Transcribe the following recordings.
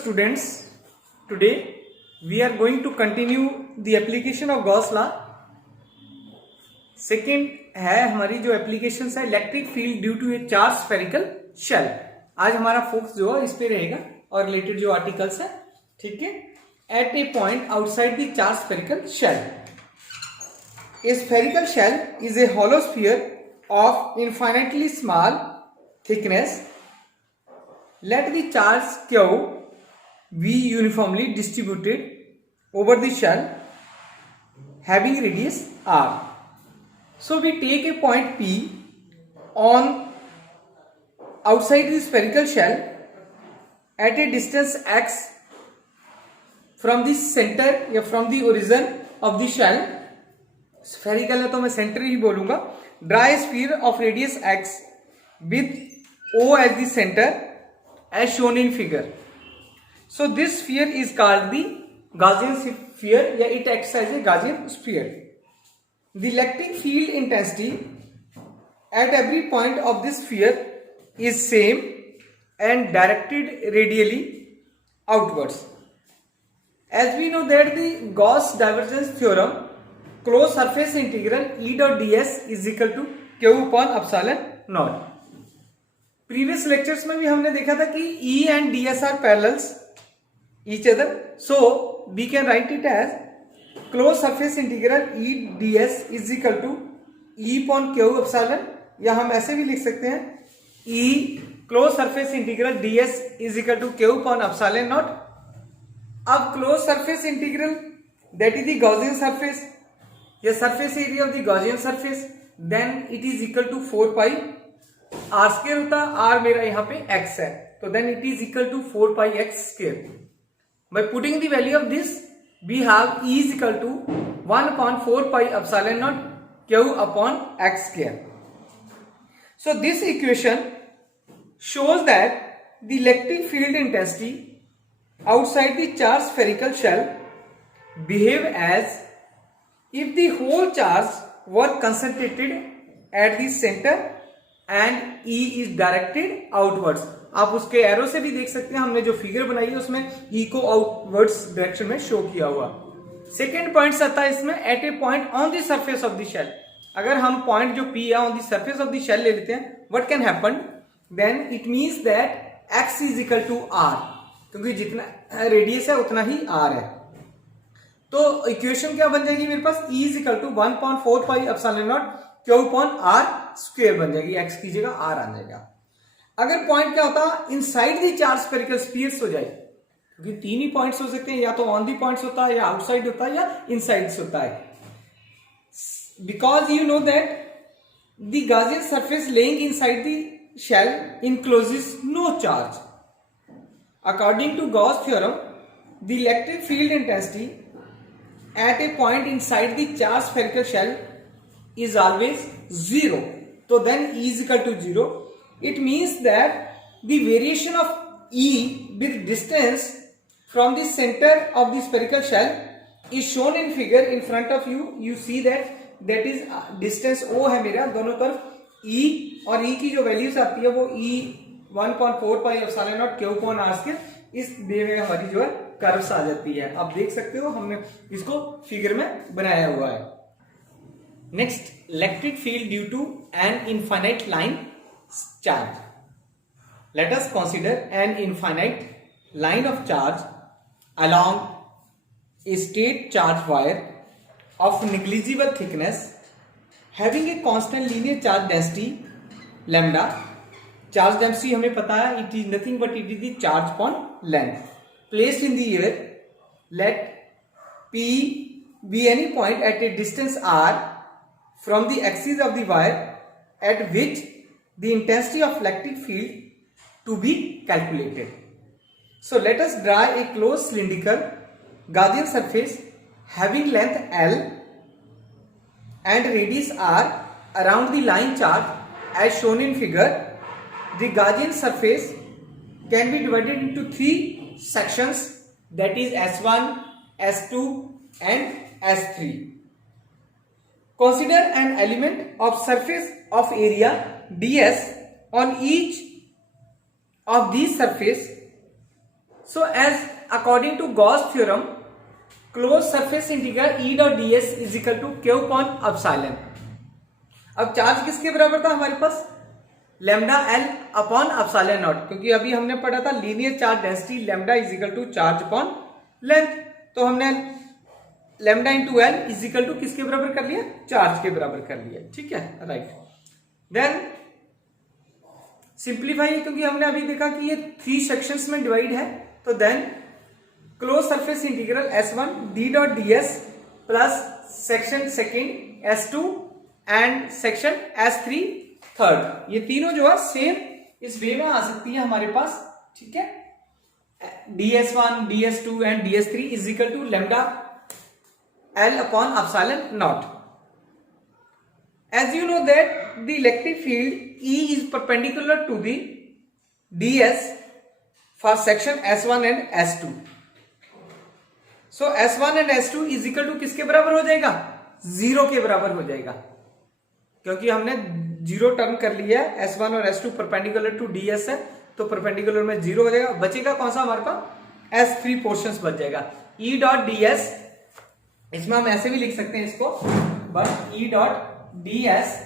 students, today we are going to continue the application of Gauss law. Second है हमारी जो application है electric field due to a charge spherical shell. आज हमारा focus जो है इस पे रहेगा और रिलेटेड जो आर्टिकल्स है, ठीक है. At a point outside the charge spherical shell, a spherical shell is a hollow sphere of infinitely small thickness. Let the charge Q be uniformly distributed over the shell having radius r. So we take a point P on outside the spherical shell at a distance x from the center या from the origin of the shell. Spherical है तो मैं center ही बोलूंगा. Draw a sphere of radius x with O as the center as shown in figure. So this sphere is called the Gaussian sphere या it acts as a Gaussian sphere. The electric field intensity at every point of this sphere is same and directed radially outwards. As we know that the Gauss divergence theorem, closed surface integral E dot ds is equal to Q upon epsilon naught. Previous lectures में भी हमने देखा था कि E and ds are parallels each other, so we can write it as close surface integral E ds is equal to E upon Q epsilon, या हम ऐसे भी लिख सकते हैं E close surface integral ds is equal to Q upon epsilon not. अब close surface integral that is the Gaussian surface या surface area of the Gaussian surface, then it is equal to 4 pi r square होता है. R मेरा यहाँ पे x है, तो then it is equal to 4 pi x square. By putting the value of this we have E is equal to 1 upon 4 pi epsilon not Q upon x square. So this equation shows that the electric field intensity outside the charged spherical shell behave as if the whole charge were concentrated at the center and E is directed outwards. आप उसके arrow से भी देख सकते हैं, हमने जो figure बनाई है उसमें E को आउटवर्ड्स डायरेक्शन में शो किया हुआ. सेकेंड पॉइंट आता है इसमें at a point on the surface of the shell. अगर हम पॉइंट जो P है on the surface of the shell ले लेते हैं, what can happen, then it means that x is equal to r, क्योंकि जितना रेडियस है उतना ही r है. तो इक्वेशन क्या बन जाएगी मेरे पास, E is equal to 1/4 pi epsilon not Q upon r square बन जाएगी. x की जगह r आ जाएगा. अगर पॉइंट क्या होता, inside the charge spherical spheres हो जाए, क्योंकि तीन ही पॉइंट्स हो सकते हैं, या तो ऑन दी पॉइंट्स होता है, या आउटसाइड होता है, या इनसाइड होता है. Because you know that the Gaussian surface laying inside the shell encloses no charge. According to Gauss theorem, the electric field intensity at a point inside the charged spherical shell is always zero. So then E is equal to 0. It means that the variation of E with distance from the center of the spherical shell is shown in figure in front of you. You see that is distance O है मेरा दोनों तरफ E, और E की जो values आती है वो E 1/4 pi epsilon not Q upon r square, इस वे में हमारी जो है कर्व्स आ जाती है. आप देख सकते हो हमने इसको फिगर में बनाया हुआ है. Next, electric field due to an infinite line charge. Let us consider an infinite line of charge along a straight charge wire of negligible thickness having a constant linear charge density lambda. Charge density हमें पता है, it is nothing but it is the charge upon length placed in the air. Let P be any point at a distance r from the axis of the wire at which the intensity of electric field to be calculated. So let us draw a closed cylindrical Gaussian surface having length L and radius r around the line charge as shown in figure. The Gaussian surface can be divided into 3 sections, that is S1, S2 and S3. Consider an element of surface of area ds on each of these surface so as according to Gauss theorem close surface integral E dot D S is equal to Q upon epsilon. अब charge किसके बराबर था हमारे पास, lambda L upon epsilon naught, क्योंकि अभी हमने पढ़ा था linear charge density lambda is equal to charge upon length, तो हमने lambda into L is equal to किसके बराबर कर लिया, चार्ज के बराबर कर लिया, ठीक है, राइट। देन सिंप्लीफाई, क्योंकि हमने अभी देखा कि ये 3 सेक्शंस में डिवाइड है, तो then close surface integral S1 d dot D s plus section second S2 and section S3 third, ये तीनों जो है सेम इस वे में आ सकती है हमारे पास, ठीक है। ds1 ds2 and ds3 is equal to lambda L upon epsilon naught. As you know that the electric field E is perpendicular to the ds for section S1 and S2. So S1 and S2 is equal to किसके बराबर हो जाएगा, 0 के बराबर हो जाएगा, क्योंकि हमने 0 टर्म कर लिया है, S1 और S2 परपेंडिकुलर टू ds है, तो परपेंडिकुलर में 0 हो जाएगा, बचेगा कौन सा हमारे पास, S3 पोर्शंस बच जाएगा। E डॉट डी एस, इसमें हम ऐसे भी लिख सकते हैं इसको, but E dot D S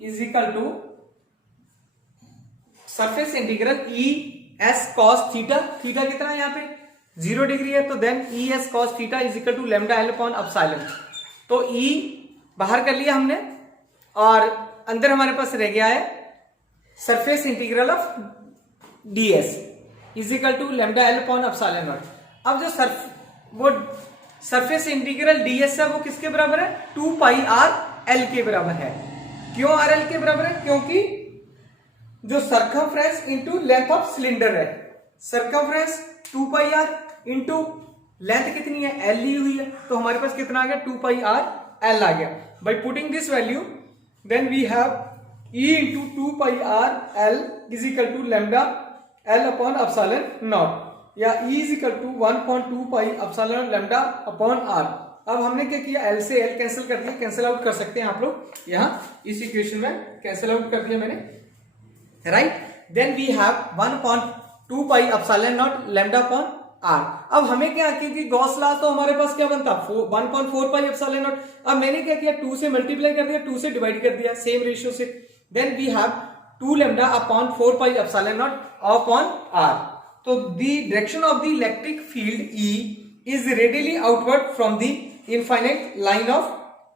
is equal to surface integral E S cos theta, theta कितना है यहाँ पे 0 डिग्री है, तो then E S cos theta is equal to lambda L upon epsilon. तो E बाहर कर लिया हमने और अंदर हमारे पास रह गया है surface integral of ds is equal to lambda L upon epsilon not. अब जो सरफेस इंटीग्रल ds है वो किसके बराबर है, 2 पाई आर एल के बराबर है। क्यों आर एल के बराबर है, क्योंकि जो circumference into length of cylinder है, circumference 2 pi R into length कितनी है, एल ली हुई है, तो हमारे पास कितना आ गया, 2 पाई आर एल आ गया। By putting this value then we have E into 2 pi r l is equal to lambda L upon epsilon not, या E is equal to 1.2 pi epsilon lambda upon r. अब हमने क्या किया, L से L cancel कर दिया, cancel out कर सकते हैं आप लोग, यहाँ इस इक्वेशन में कैंसिल आउट कर दिया मैंने, right. Then we have 1.2 pi epsilon not lambda upon r. अब हमें क्या, क्योंकि गॉस लॉ तो हमारे पास क्या बनता, 1.4 पाई एप्सिलॉन नॉट। अब मैंने क्या किया, 2 से मल्टीप्लाई कर दिया, 2 से डिवाइड कर दिया, सेम रेशियो से। Then we have 2 lambda upon 4 pi epsilon not upon r. तो the direction of the electric field E is radially outward from the infinite line of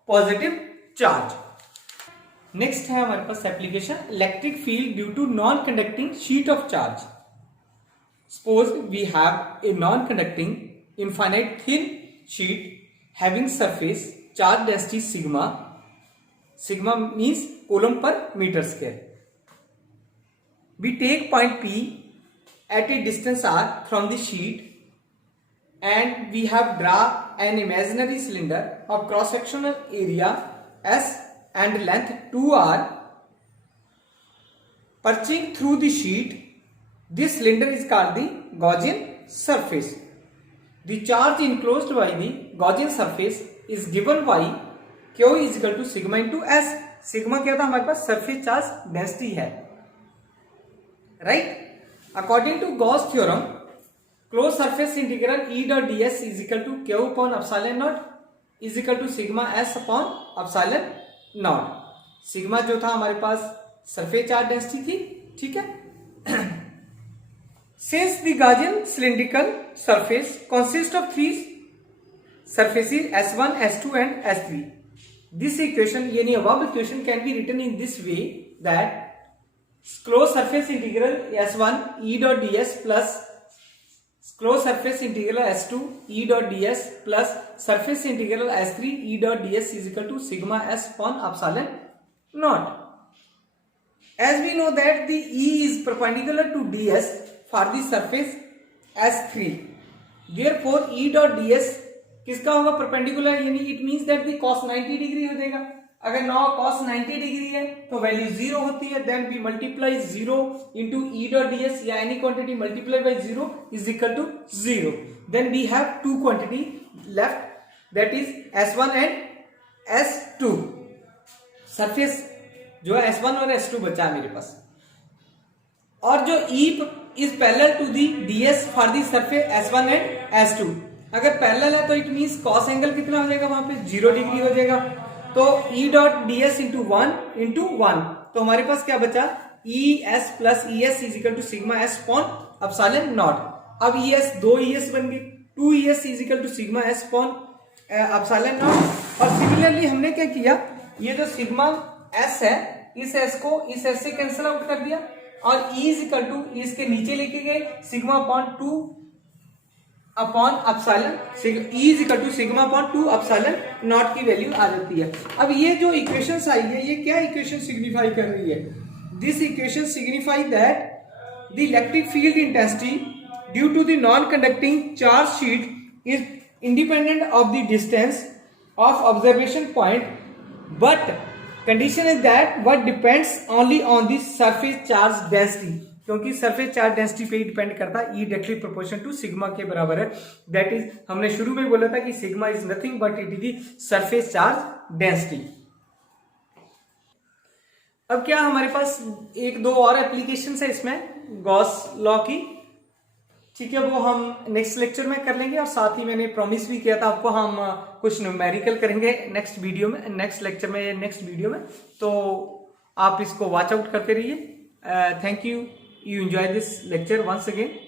positive charge. Next है हमारे पास application, electric field due to non conducting sheet of charge. Suppose we have a non conducting infinite thin sheet having surface charge density sigma, sigma means coulomb per meter square. We take point P at a distance r from the sheet and we have draw an imaginary cylinder of cross sectional area s and length 2r punching through the sheet. This cylinder is called the Gaussian surface. The charge enclosed by the Gaussian surface is given by Q is equal to sigma into s. sigma क्या था हमारे पास, surface charge density है, right? According to Gauss theorem, closed surface integral E dot ds is equal to Q upon epsilon naught is equal to sigma s upon epsilon naught. Sigma जो था हमारे पास surface charge density थी, ठीक है। Since the Gaussian cylindrical surface consists of 3 surfaces S1, S2 and S3, this equation यानी above equation can be written in this way that closed surface integral S1 E dot ds plus closed surface integral S2 E dot ds plus surface integral S3 E dot ds is equal to sigma s upon epsilon naught. As we know that the E is perpendicular to ds for the surface S3, therefore E dot ds किसका होगा, perpendicular, यानी it means that the cos 90 degree हो जाएगा। अगर now cos 90 degree है तो value 0 होती है, then we multiply 0 into E dot ds या any quantity multiply by 0 is equal to 0। Then we have 2 quantity left, that is S1 and S2। Surface जो है S1 और S2 बचा है मेरे पास, और जो E is parallel to the ds for the surface S1 and S2। अगर parallel है तो इट मींस कॉस एंगल कितना हो जाएगा, वहां पे 0 डिग्री हो जाएगा। तो E डॉट ds इंटू 1 तो हमारे पास क्या बचा, ES plus ES is equal to sigma S upon epsilon not. अब ES 2 ES बन गई, 2 ES is equal to sigma S upon epsilon not. और सिमिलरली हमने क्या किया, ये जो सिग्मा S है इस S को इस S से कैंसिल आउट कर दिया और E इज इक्वल टू इसके नीचे लेके गए sigma upon 2 upon epsilon, E is equal to sigma upon 2 epsilon not की वैल्यू आ जाती है। अब ये जो इक्वेशंस आई है ये क्या इक्वेशन सिग्निफाई कर रही है, this equation signify that the electric field intensity due to the non conducting charge sheet is independent of the distance of observation point, but condition is that what depends only on the surface charge density, क्योंकि surface charge density पे ही depend करता है। E directly proportion to sigma के बराबर है, that is हमने शुरू में बोला था कि sigma is nothing but it is the surface charge density. अब क्या हमारे पास एक दो और एप्लीकेशन है इसमें गॉस लॉ की, ठीक है, वो हम नेक्स्ट लेक्चर में कर लेंगे। और साथ ही मैंने प्रॉमिस भी किया था आपको, हम कुछ न्यूमेरिकल करेंगे नेक्स्ट वीडियो में, नेक्स्ट लेक्चर में या नेक्स्ट वीडियो में, तो आप इसको वॉच आउट करते रहिए। Thank you, you enjoy this lecture once again.